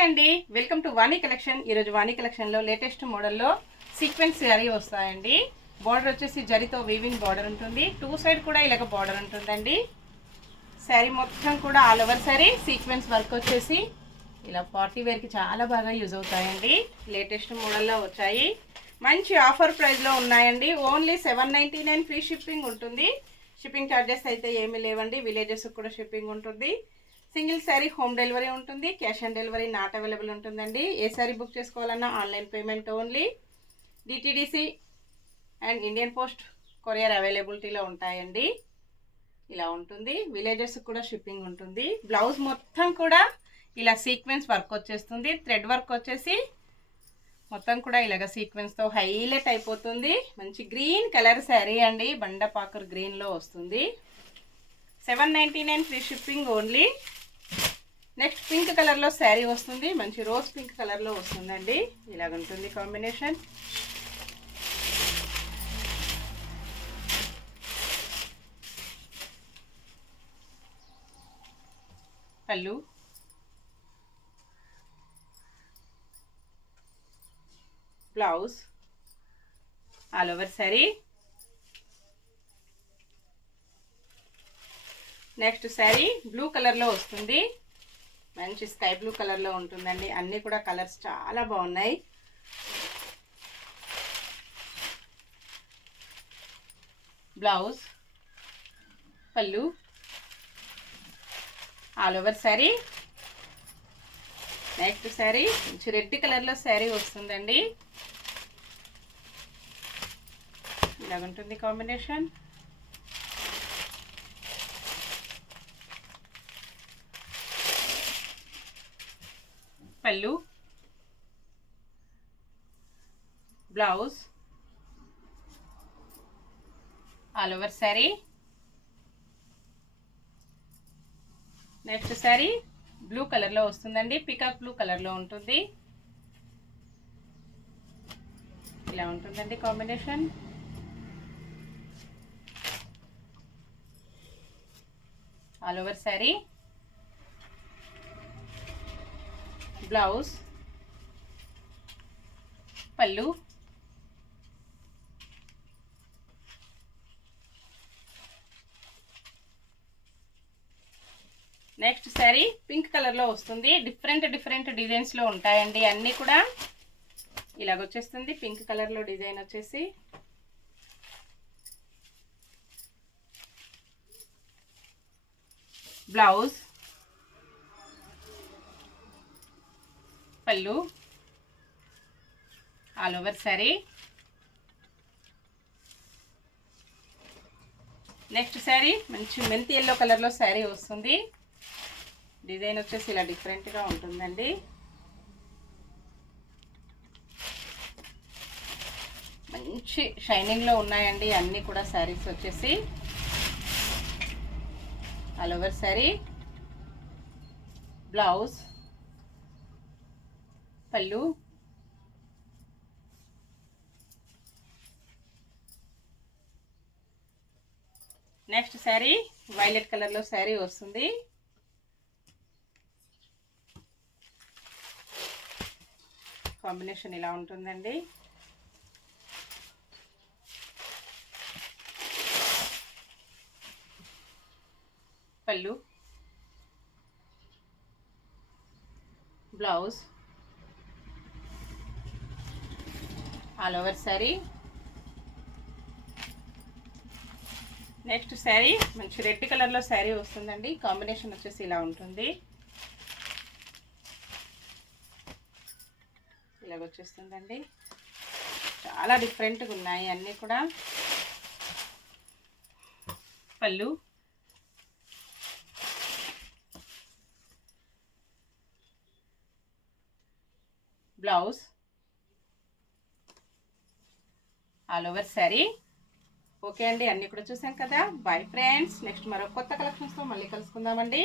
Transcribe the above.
హాయ్ అండి, welcome to వాణి కలెక్షన్. ఈరోజు వాణి కలెక్షన్లో లేటెస్ట్ మోడల్లో సీక్వెన్స్ శారీ వస్తాయండి. బార్డర్ వచ్చేసి జరీతో వీవింగ్ బార్డర్ ఉంటుంది. టూ సైడ్ కూడా ఇలాగ బార్డర్ ఉంటుందండి. శారీ మొత్తం కూడా all over sari sequence work వచ్చేసి ఇలా పార్టీ వేర్కి చాలా బాగా యూజ్ అవుతాయండి. లేటెస్ట్ మోడల్లో వచ్చాయి. మంచి ఆఫర్ ప్రైస్లో ఉన్నాయండి. ఓన్లీ 799 ఫ్రీ షిప్పింగ్ ఉంటుంది. షిప్పింగ్ ఛార్జెస్ అయితే ఏమీ లేవండి. విలేజెస్కి కూడా షిప్పింగ్ ఉంటుంది. సింగిల్ శారీ హోమ్ డెలివరీ ఉంటుంది. Cash on delivery not available ఉంటుందండి. ఏ శారీ బుక్ చేసుకోవాలన్నా online payment only. DTDC and Indian post courier అవైలబిలిటీలో ఉంటాయండి. ఇలా ఉంటుంది. విలేజెస్కి కూడా షిప్పింగ్ ఉంటుంది. బ్లౌజ్ మొత్తం కూడా ఇలా సీక్వెన్స్ వర్క్ వచ్చేస్తుంది. థ్రెడ్ వర్క్ వచ్చేసి మొత్తం కూడా ఇలాగ సీక్వెన్స్తో హైలైట్ అయిపోతుంది. మంచి గ్రీన్ కలర్ శారీ అండి. బండపాకర్ గ్రీన్లో వస్తుంది. 799 free shipping only. Next pink కలర్లో శారీ వస్తుంది. మంచి రోజ్ పింక్ కలర్లో వస్తుందండి. ఇలాగ ఉంటుంది కాంబినేషన్. పళ్ళు, బ్లౌజ్, ఆల్ ఓవర్ శారీ. నెక్స్ట్ శారీ బ్లూ కలర్లో వస్తుంది. మంచి స్కై బ్లూ కలర్లో ఉంటుందండి. అన్నీ కూడా కలర్స్ చాలా బాగున్నాయి. బ్లౌజ్, పళ్ళు, ఆల్ ఓవర్ శారీ. నెక్స్ట్ శారీ మంచి రెడ్ కలర్లో శారీ వస్తుందండి. ఇలాగుంటుంది కాంబినేషన్. పళ్ళు, బ్లౌజ్, ఆల్ ఓవర్ శారీ. నెక్స్ట్ శారీ బ్లూ కలర్లో వస్తుందండి. పికాక్ బ్లూ కలర్లో ఉంటుంది. ఇలా ఉంటుందండి కాంబినేషన్. All over sari. బ్లౌజ్, పళ్ళు, నెక్స్ట్ శారీ పింక్ కలర్లో వస్తుంది. డిఫరెంట్ డిజైన్స్లో ఉంటాయండి. అన్నీ కూడా ఇలాగొచ్చేస్తుంది. పింక్ కలర్లో డిజైన్ వచ్చేసి బ్లౌజ్, పళ్ళు, ఆల్ ఓవర్ శారీ. నెక్స్ట్ శారీ మంచి మెంతి ఎల్లో కలర్లో శారీ వస్తుంది. డిజైన్ వచ్చేసి ఇలా డిఫరెంట్గా ఉంటుందండి. మంచి షైనింగ్లో ఉన్నాయండి అన్నీ కూడా శారీస్ వచ్చేసి. ఆల్ ఓవర్ శారీ, బ్లౌజ్, పళ్ళు, నెక్స్ట్ శారీ వైలెట్ కలర్లో శారీ వస్తుంది. కాంబినేషన్ ఇలా ఉంటుందండి. పళ్ళు, బ్లౌజ్, ఆల్ ఓవర్ శారీ. నెక్స్ట్ శారీ మంచి రెడ్ కలర్లో శారీ వస్తుందండి. కాంబినేషన్ వచ్చేసి ఇలా ఉంటుంది. ఇలాగ వచ్చేస్తుందండి. చాలా డిఫరెంట్గా ఉన్నాయి అన్నీ కూడా. పళ్ళు, బ్లౌజ్, ఆల్ ఓవర్ శారీ. ఓకే అండి, అన్నీ కూడా చూసాం కదా. Bye friends. నెక్స్ట్ మరో కొత్త కలెక్షన్స్తో మళ్ళీ కలుసుకుందామండి.